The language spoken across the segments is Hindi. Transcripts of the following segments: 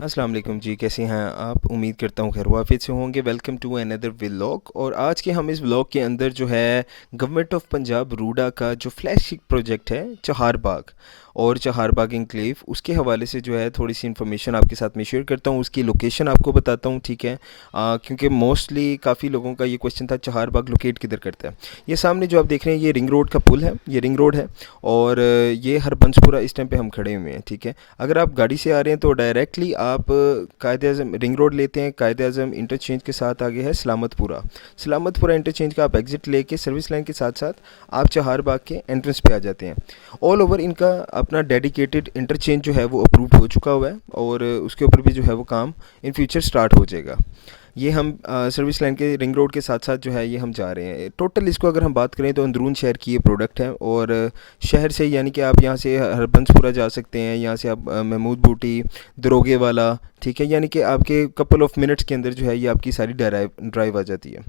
अस्सलाम वालेकुम जी, कैसे हैं आप? उम्मीद करता हूँ खैर वाफियत से होंगे। Welcome to another vlog. और आज के हम इस व्लॉग के अंदर जो है गवर्नमेंट ऑफ पंजाब रूडा का जो फ्लैगशिप प्रोजेक्ट है चहारबाग और चहारबाग इंक्लेव, उसके हवाले से जो है थोड़ी सी इन्फॉर्मेशन आपके साथ में शेयर करता हूँ। उसकी लोकेशन आपको बताता हूँ, ठीक है? क्योंकि मोस्टली काफ़ी लोगों का ये क्वेश्चन था चहारबाग लोकेट किधर करता है। ये सामने जो आप देख रहे हैं ये रिंग रोड का पुल है, ये रिंग रोड है। और ये हरबंसपुरा इस टाइम पे हम खड़े हुए हैं, ठीक है? अगर आप गाड़ी से आ रहे हैं तो डायरेक्टली आप कायदे आज़म रिंग रोड लेते हैं, कायदे आज़म इंटरचेंज के साथ आगे है सलामतपुरा। सलामतपुरा इंटरचेंज का आप एग्ज़िट लेके सर्विस लाइन के साथ साथ आप चहारबाग के एंट्रेंस पे आ जाते हैं। ऑल ओवर इनका अपना डेडिकेटेड इंटरचेंज जो है वो अप्रूव हो चुका हुआ है और उसके ऊपर भी जो है वो काम इन फ्यूचर स्टार्ट हो जाएगा। ये हम सर्विस लाइन के रिंग रोड के साथ साथ जो है ये हम जा रहे हैं। टोटल इसको अगर हम बात करें तो अंदरून शहर की ये प्रोडक्ट है। और शहर से यानी कि आप यहाँ से हरबंसपुरा जा सकते हैं, यहाँ से आप महमूद बूटी, दरोगे वाला, ठीक है? यानी कि आपके कपल ऑफ मिनट्स के अंदर जो है ये आपकी सारी ड्राइव ड्राइव आ जाती है।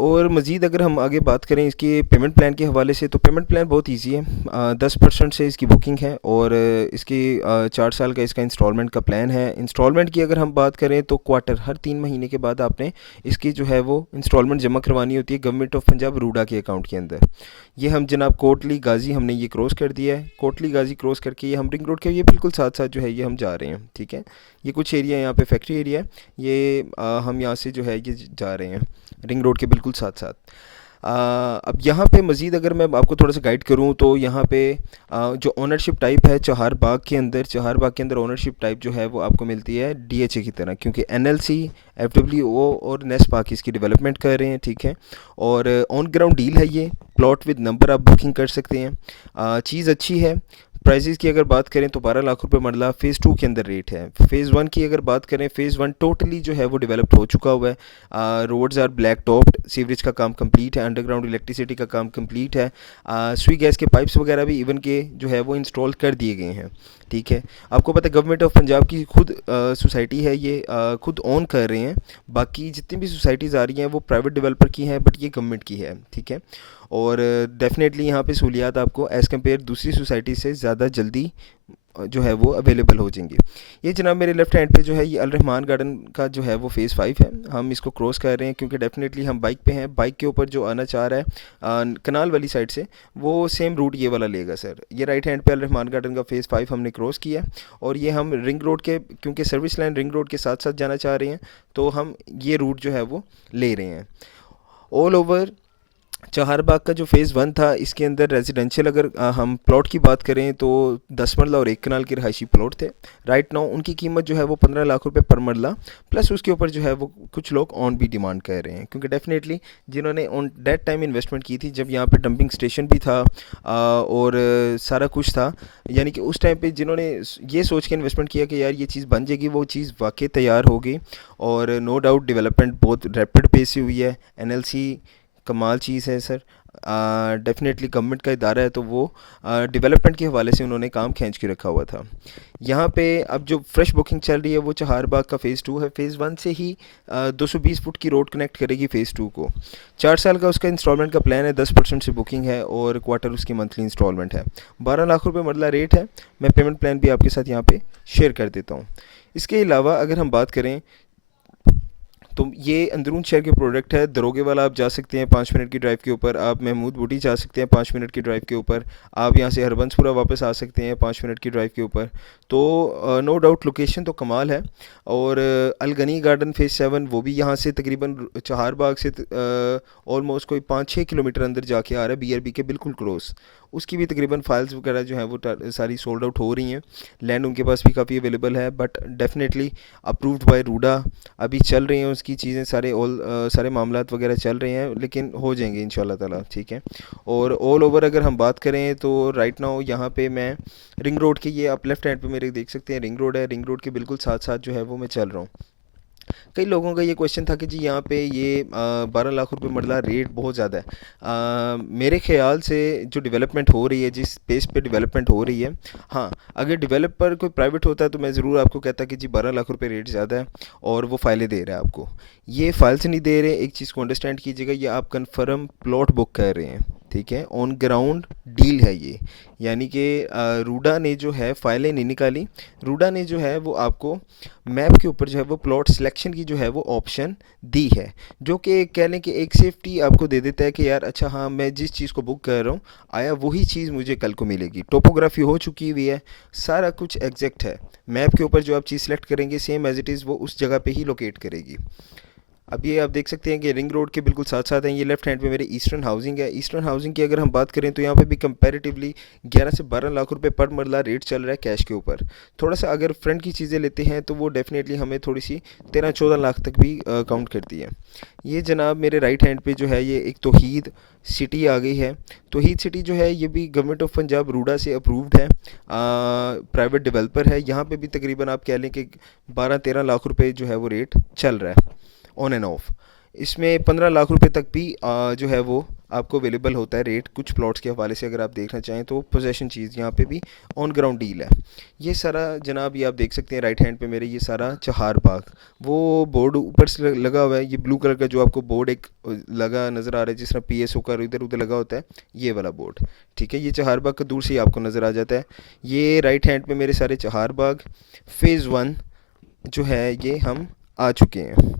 और मज़ीद अगर हम आगे बात करें इसके पेमेंट प्लान के हवाले से, तो पेमेंट प्लान बहुत इजी है। 10% से इसकी बुकिंग है और इसकी 4 साल का इसका इंस्टॉलमेंट का प्लान है। इंस्टॉलमेंट की अगर हम बात करें तो क्वार्टर हर 3 महीने के बाद आपने इसकी जो है वो इंस्टॉलमेंट जमा करवानी होती है गवर्नमेंट ऑफ पंजाब रूडा के अकाउंट के अंदर। ये हम जनाब कोटली गाजी हमने ये क्रॉस कर दिया है। कोटली गाजी क्रॉस करके ये हम रिंग रोड के ये बिल्कुल साथ साथ जो है ये हम जा रहे हैं, ठीक है? ये कुछ एरिया यहाँ पे फैक्ट्री एरिया है। ये हम यहाँ से जो है ये जा रहे हैं रिंग रोड के बिल्कुल साथ साथ। अब यहाँ पे मज़ीद अगर मैं आपको थोड़ा सा गाइड करूँ तो यहाँ पे जो ओनरशिप टाइप है चहारबाग के अंदर ओनरशिप टाइप जो है वो आपको मिलती है डीएचए की तरह, क्योंकि एनएलसी, एफडब्ल्यूओ और नेस्पाक इसकी डेवलपमेंट कर रहे हैं, ठीक है? और ऑन ग्राउंड डील है ये, प्लॉट विद नंबर आप बुकिंग कर सकते हैं। चीज़ अच्छी है। प्राइजेज़ की अगर बात करें तो 12 लाख रुपए मरला फ़ेज़ 2 के अंदर रेट है। फ़ेज़ 1 की अगर बात करें, फ़ेज़ 1 टोटली जो है वो डेवलप्ड हो चुका हुआ है। Roads are black topped, sewerage का काम कंप्लीट है, अंडरग्राउंड इलेक्ट्रिसिटी का काम कंप्लीट है। स्वी गैस के पाइप्स वगैरह भी इवन के जो है वो इंस्टॉल कर दिए गए हैं, ठीक है? आपको पता है गवर्नमेंट ऑफ पंजाब की खुद सोसाइटी है, ये खुद ओन कर रहे हैं। बाकी जितनी भी सोसाइटीज़ आ रही हैं वो प्राइवेट डेवलपर की हैं, बट ये गवर्नमेंट की है, ठीक है? और डेफ़िनेटली यहाँ पे सहूलियात आपको एज़ कम्पेयर दूसरी सोसाइटी से ज़्यादा जल्दी जो है वो अवेलेबल हो जाएंगी। ये जनाब मेरे लेफ्ट हैंड पे जो है ये अल रहमान गार्डन का जो है वो फ़ेज़ 5 है। हम इसको क्रॉस कर रहे हैं क्योंकि डेफ़िनेटली हम बाइक पे हैं। बाइक के ऊपर जो आना चाह रहा है कनाल वाली साइड से, वो सेम रूट ये वाला लेगा सर। ये राइट हैंड पे अल रहमान गार्डन का फ़ेज़ 5 हमने क्रॉस किया और ये हम रिंग रोड के, क्योंकि सर्विस लाइन रिंग रोड के साथ साथ जाना चाह रहे हैं, तो हम ये रूट जो है वो ले रहे हैं। ऑल ओवर चहारबाग का जो फ़ेज़ 1 था इसके अंदर रेजिडेंशियल अगर हम प्लॉट की बात करें तो 10 मरला और 1 कनाल के रहायशी प्लॉट थे। राइट नाउ उनकी कीमत जो है वो 15 लाख रुपए पर मरला, प्लस उसके ऊपर जो है वो कुछ लोग ऑन भी डिमांड कर रहे हैं, क्योंकि डेफिनेटली जिन्होंने ऑन डेट टाइम इन्वेस्टमेंट की थी जब यहाँ पे डंपिंग स्टेशन भी था और सारा कुछ था, यानी कि उस टाइम पे जिन्होंने ये सोच के इन्वेस्टमेंट किया कि यार ये चीज़ बन जाएगी, वो चीज़ वाकई तैयार हो गई। और नो डाउट डेवलपमेंट बहुत रैपिड पेस से हुई है। एनएलसी कमाल चीज़ है सर। डेफिनेटली गवर्नमेंट का इदारा है तो वो डेवलपमेंट के हवाले से उन्होंने काम खींच के रखा हुआ था। यहाँ पे अब जो फ्रेश बुकिंग चल रही है वो चहारबाग का फ़ेज़ 2 है। फ़ेज़ 1 से ही 220 फुट की रोड कनेक्ट करेगी फ़ेज़ 2 को। 4 साल का उसका इंस्टॉलमेंट का प्लान है, 10% से बुकिंग है और क्वार्टर उसकी मंथली इंस्टॉलमेंट है। 12 लाख रुपए मरला रेट है। मैं पेमेंट प्लान भी आपके साथ यहाँ पे शेयर कर देता हूँ। इसके अलावा अगर हम बात करें तो ये अंदरून शहर के प्रोडक्ट है। दरोगे वाला आप जा सकते हैं 5 मिनट की ड्राइव के ऊपर, आप महमूद बूटी जा सकते हैं 5 मिनट की ड्राइव के ऊपर, आप यहाँ से हरबंसपुरा वापस आ सकते हैं 5 मिनट की ड्राइव के ऊपर। तो नो डाउट लोकेशन तो कमाल है। और अलगनी गार्डन फ़ेज़ 7 वो भी यहाँ से तकरीबन चहारबाग से ऑलमोस्ट कोई 5-6 किलोमीटर अंदर जाके आ रहा है, बीआरबी के बिल्कुल क्रॉस। उसकी भी तकरीबन फाइल्स वगैरह जो हैं वो सारी सोल्ड आउट हो रही हैं। लैंड उनके पास भी काफ़ी अवेलेबल है, but definitely approved by RUDA. अभी चल रही हैं उसकी चीज़ें, सारे मामलात वगैरह चल रहे हैं, लेकिन हो जाएंगे इंशाल्लाह ताला, ठीक है? और ऑल ओवर अगर हम बात करें तो राइट नाउ यहाँ पे मैं रिंग रोड के, ये आप लेफ्ट हैंड पे मेरे देख सकते हैं रिंग रोड है, रिंग रोड के बिल्कुल साथ साथ जो है वो मैं चल रहा हूँ। कई लोगों का ये क्वेश्चन था कि जी यहाँ पे ये 12 लाख रुपए मरला रेट बहुत ज़्यादा है। मेरे ख्याल से जो डेवलपमेंट हो रही है, जिस पेस पे डेवलपमेंट हो रही है, हाँ, अगर डेवलपर कोई प्राइवेट होता है तो मैं ज़रूर आपको कहता कि जी 12 लाख रुपए रेट ज़्यादा है और वो फाइलें दे रहा है आपको। ये फाइल्स नहीं दे रहे, एक चीज़ को अंडरस्टैंड कीजिएगा, ये आप कन्फर्म प्लॉट बुक कर रहे हैं, ठीक है, ऑन ग्राउंड डील है ये। यानी कि रूडा ने जो है फाइलें नहीं निकाली, रूडा ने जो है वो आपको मैप के ऊपर जो है वो प्लॉट सिलेक्शन की जो है वो ऑप्शन दी है, जो कि कह लें कि एक सेफ्टी आपको दे देता है कि यार अच्छा हाँ, मैं जिस चीज़ को बुक कर रहा हूँ आया वही चीज़ मुझे कल को मिलेगी। टोपोग्राफी हो चुकी हुई है, सारा कुछ एग्जैक्ट है, मैप के ऊपर जो आप चीज़ सेलेक्ट करेंगे सेम एज इट इज़ वो उस जगह पे ही लोकेट करेगी। अब ये आप देख सकते हैं कि रिंग रोड के बिल्कुल साथ साथ हैं, ये लेफ्ट हैंड पे मेरे ईस्टर्न हाउसिंग है। ईस्टर्न हाउसिंग की अगर हम बात करें तो यहाँ पे भी कंपैरेटिवली 11 से 12 लाख रुपए पर मरला रेट चल रहा है कैश के ऊपर। थोड़ा सा अगर फ्रंट की चीज़ें लेते हैं तो वो डेफिनेटली हमें थोड़ी सी 13-14 लाख तक भी काउंट करती है। ये जनाब मेरे राइट हैंड पे जो है ये एक तौहीद सिटी आ गई है। तौहीद सिटी जो है ये भी गवर्नमेंट ऑफ पंजाब रूडा से अप्रूव्ड है, प्राइवेट डेवलपर है। यहाँ पे भी तकरीबन आप कह लें कि 12-13 लाख रुपए जो है वो रेट चल रहा है ऑन एंड ऑफ। इसमें 15 लाख रुपए तक भी जो है वो आपको अवेलेबल होता है रेट कुछ प्लॉट्स के हवाले से, अगर आप देखना चाहें तो पोजेशन चीज़ यहाँ पे भी ऑन ग्राउंड डील है। ये सारा जनाब ये आप देख सकते हैं राइट हैंड पे मेरे, ये सारा चहार बाग वो बोर्ड ऊपर से लगा हुआ है, ये ब्लू कलर का जो आपको बोर्ड एक लगा नज़र आ रहा है जिस तरह PSO का इधर उधर लगा होता है, ये वाला बोर्ड, ठीक है। ये चहार बाग का दूर से ही आपको नज़र आ जाता है। ये राइट हैंड पे मेरे सारे चहार बाग फेज़ 1 जो है ये हम आ चुके हैं।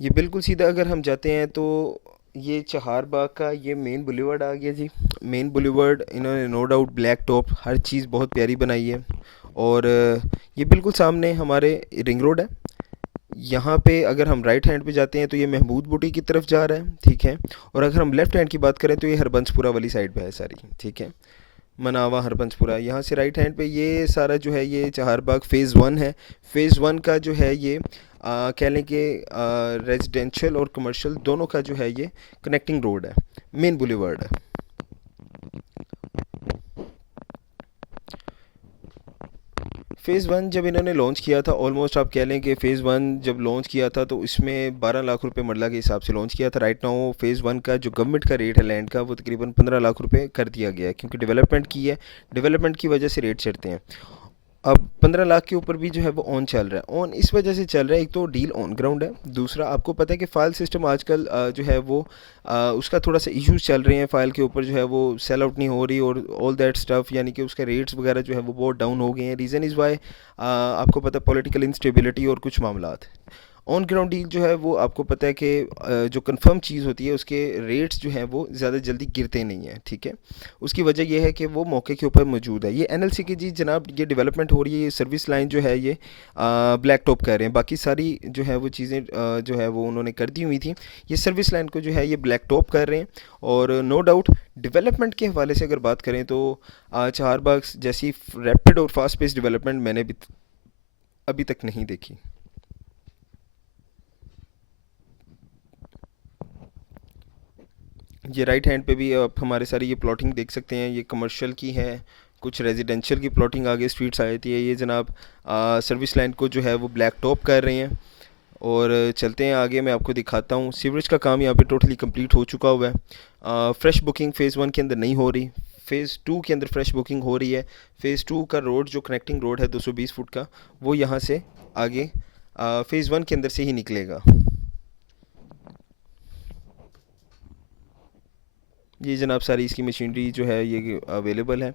ये बिल्कुल सीधा अगर हम जाते हैं तो ये चहार बाग का ये मेन बुलेवर्ड आ गया जी। मेन बुलेवर्ड इन्होंने नो डाउट ब्लैक टॉप हर चीज़ बहुत प्यारी बनाई है। और ये बिल्कुल सामने हमारे रिंग रोड है। यहाँ पे अगर हम राइट हैंड पे जाते हैं तो ये महमूद बूटी की तरफ जा रहा है, ठीक है। और अगर हम लेफ्ट हैंड की बात करें तो ये हरबंसपुरा वाली साइड पे है सारी, ठीक है। मनावा हरबंसपुरा, यहाँ से राइट हैंड पे ये सारा जो है ये चहारबाग फ़ेज़ 1 है। फ़ेज़ 1 का जो है ये कह लें कि रेजिडेंशियल और कमर्शियल दोनों का जो है ये कनेक्टिंग रोड है, मेन बुलेवर्ड है। फ़ेज़ 1 जब इन्होंने लॉन्च किया था, ऑलमोस्ट आप कह लें कि फ़ेज़ 1 जब लॉन्च किया था तो इसमें 12 लाख रुपए मरला के हिसाब से लॉन्च किया था। राइट नाउ फ़ेज़ 1 का जो गवर्नमेंट का रेट है लैंड का वो तकरीबन 15 लाख रुपए कर दिया गया है, क्योंकि डेवलपमेंट की है, डेवलपमेंट की वजह से रेट चढ़ते हैं। अब 15 लाख के ऊपर भी जो है वो ऑन चल रहा है। ऑन इस वजह से चल रहा है, एक तो डील ऑन ग्राउंड है, दूसरा आपको पता है कि फ़ाइल सिस्टम आजकल जो है वो उसका थोड़ा सा इश्यूज चल रहे हैं, फ़ाइल के ऊपर जो है वो सेल आउट नहीं हो रही और ऑल दैट स्टफ़, यानी कि उसके रेट्स वगैरह जो है वो बहुत डाउन हो गए हैं। रीज़न इज़ वाई आपको पता है पॉलिटिकल इंस्टेबिलिटी और कुछ मामलात। ऑन ग्राउंड डील जो है वो आपको पता है कि जो कंफर्म चीज़ होती है उसके रेट्स जो हैं वो ज़्यादा जल्दी गिरते नहीं हैं, ठीक है। उसकी वजह यह है कि वो मौके के ऊपर मौजूद है। ये NLC की जी जनाब ये डेवलपमेंट हो रही है, ये सर्विस लाइन जो है ये ब्लैक टॉप कर रहे हैं, बाकी सारी जो है वो चीज़ें जो है वो उन्होंने कर दी हुई थी। ये सर्विस लाइन को जो है ये ब्लैक टॉप कर रहे हैं। और नो डाउट डेवलपमेंट के हवाले से अगर बात करें तो चहारबाग जैसी रैपिड और फास्ट पेस डेवलपमेंट मैंने भी अभी तक नहीं देखी। ये राइट हैंड पे भी आप हमारे सारी ये प्लॉटिंग देख सकते हैं, ये कमर्शियल की है, कुछ रेजिडेंशियल की प्लॉटिंग आगे स्ट्रीट्स आई थी है। ये जनाब सर्विस लाइन को जो है वो ब्लैक टॉप कर रहे हैं। और चलते हैं आगे, मैं आपको दिखाता हूँ। सीवरेज का काम यहाँ पे टोटली कंप्लीट हो चुका हुआ है। फ्रेश बुकिंग फ़ेज़ 1 के अंदर नहीं हो रही, फ़ेज़ 2 के अंदर फ्रेश बुकिंग हो रही है। फ़ेज़ 2 का रोड जो कनेक्टिंग रोड है 220 फुट का, वो यहाँ से आगे फ़ेज़ 1 के अंदर से ही निकलेगा। ये जनाब सारी इसकी मशीनरी जो है ये अवेलेबल है।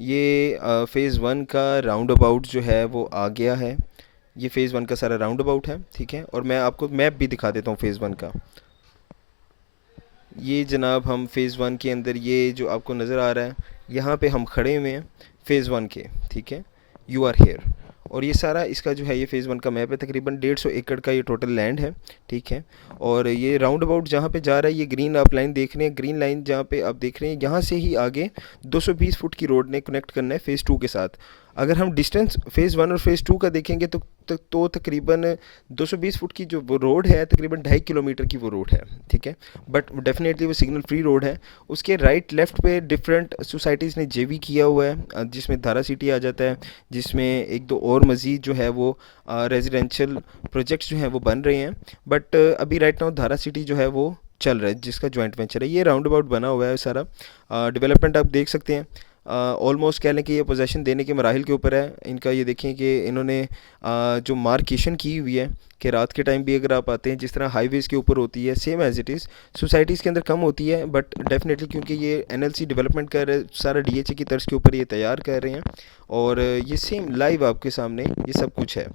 ये फ़ेज़ 1 का राउंड अबाउट जो है वो आ गया है। ये फ़ेज़ 1 का सारा राउंड अबाउट है, ठीक है। और मैं आपको मैप भी दिखा देता हूँ फ़ेज़ 1 का। ये जनाब हम फ़ेज़ 1 के अंदर ये जो आपको नज़र आ रहा है, यहाँ पे हम खड़े हुए हैं फ़ेज़ 1 के, ठीक है। You are here. और ये सारा इसका जो है ये फ़ेज़ 1 का मैप है, तकरीबन 150 एकड़ का ये टोटल लैंड है, ठीक है। और ये राउंड अबाउट जहाँ पे जा रहा है, ये ग्रीन आप लाइन देख रहे हैं, ग्रीन लाइन जहाँ पे आप देख रहे हैं, यहाँ से ही आगे 220 फुट की रोड ने कनेक्ट करना है फ़ेज़ 2 के साथ। अगर हम डिस्टेंस फ़ेज़ 1 और फ़ेज़ 2 का देखेंगे तो तकरीबन 220 फुट की जो वो रोड है तकरीबन 2.5 किलोमीटर की वो रोड है, ठीक है। बट डेफिनेटली वो सिग्नल फ्री रोड है। उसके राइट लेफ़्ट पे डिफरेंट सोसाइटीज़ ने JV किया हुआ है, जिसमें धारा सिटी आ जाता है, जिसमें एक दो और मज़ीद जो है वो रेजिडेंशियल प्रोजेक्ट्स जो हैं वो बन रहे हैं। बट अभी राइट नाउ धारा सिटी जो है वो चल रहा है, जिसका जॉइंट वेंचर है। ये राउंड अबाउट बना हुआ है सारा, डेवलपमेंट आप देख सकते हैं। ऑलमोस्ट कह लें कि ये पोजेसन देने के मराहिल के ऊपर है इनका। ये देखें कि इन्होंने जो मार्केशन की हुई है कि रात के टाइम भी अगर आप आते हैं, जिस तरह हाईवेज़ के ऊपर होती है same as it is, societies के अंदर कम होती है, बट डेफिनेटली क्योंकि ये एनएलसी डेवलपमेंट कर रहे सारा डीएचए की तर्ज के ऊपर ये तैयार कर रहे हैं। और ये सेम लाइव आपके सामने ये सब कुछ है।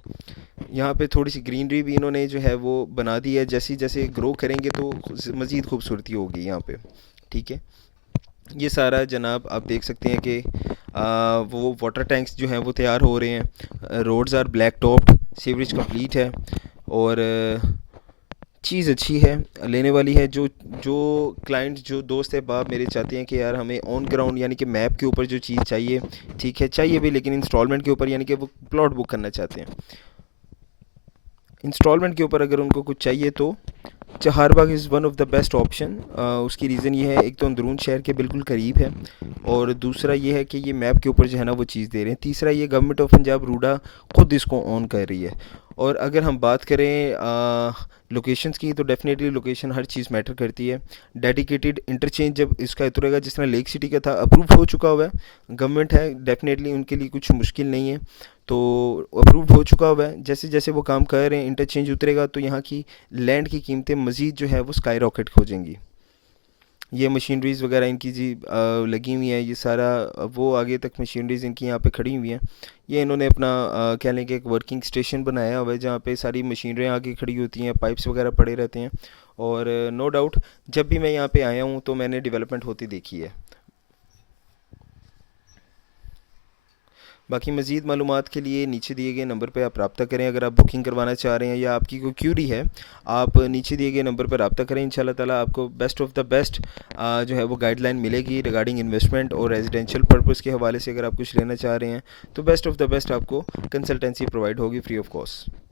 यहाँ पे थोड़ी सी ग्रीनरी भी इन्होंने जो है वो बना दी है, जैसे जैसे ग्रो करेंगे तो मज़ीद खूबसूरती होगी यहाँ पे। ठीक है, ये सारा जनाब आप देख सकते हैं कि वो वाटर टैंक्स जो हैं वो तैयार हो रहे हैं। Roads are black topped, sewerage complete है और चीज़ अच्छी है, लेने वाली है। जो जो क्लाइंट जो दोस्त अहबाब मेरे चाहते हैं कि यार हमें ऑन ग्राउंड यानी कि मैप के ऊपर जो चीज़ चाहिए, ठीक है चाहिए भी, लेकिन इंस्टॉलमेंट के ऊपर यानी कि वो प्लॉट बुक करना चाहते हैं इंस्टॉलमेंट के ऊपर, अगर उनको कुछ चाहिए तो Charbagh is one of the best option. उसकी रीज़न ये है, एक तो अंदरून शहर के बिल्कुल करीब है, और दूसरा ये है कि ये मैप के ऊपर जो है ना वो चीज़ दे रहे हैं। तीसरा ये गवर्नमेंट ऑफ पंजाब रूडा ख़ुद इसको ऑन कर रही है। और अगर हम बात करें लोकेशंस की, तो डेफिनेटली लोकेशन हर चीज़ मैटर करती है। डेडिकेटेड इंटरचेंज जब इसका उतरेगा, जिस तरह लेक सिटी का था, अप्रूव हो चुका हुआ है, गवर्नमेंट है, डेफिनेटली उनके लिए कुछ मुश्किल नहीं है, तो अप्रूव हो चुका हुआ है। जैसे जैसे वो काम कर रहे हैं, इंटरचेंज उतरेगा तो यहाँ की लैंड की कीमतें मज़ीद जो है वो स्काई रॉकेट हो जाएंगी। ये मशीनरीज़ वगैरह इनकी जी लगी हुई हैं, ये सारा वो आगे तक मशीनरीज़ इनकी यहाँ पे खड़ी हुई हैं। ये इन्होंने अपना कह लें कि एक वर्किंग स्टेशन बनाया हुआ है, जहाँ पे सारी मशीनरें आगे खड़ी होती हैं, पाइप्स वगैरह पड़े रहते हैं। और नो डाउट जब भी मैं यहाँ पे आया हूँ तो मैंने डेवलपमेंट होती देखी है। बाकी मज़ीद मालूमात के लिए नीचे दिए गए नंबर पर आप रब्ता करें। अगर आप बुकिंग करवाना चाह रहे हैं या आपकी कोई क्यूरी है, आप नीचे दिए गए नंबर पर रब्ता करें। इंशाल्लाह ताला आपको बेस्ट ऑफ द बेस्ट जो है वो गाइडलाइन मिलेगी रिगार्डिंग इन्वेस्टमेंट और रेजिडेंशियल पर्पज़ के हवाले से। अगर आप कुछ लेना चाह रहे हैं तो बेस्ट ऑफ द बेस्ट आपको कंसल्टेंसी प्रोवाइड होगी फ्री ऑफ कॉस्ट।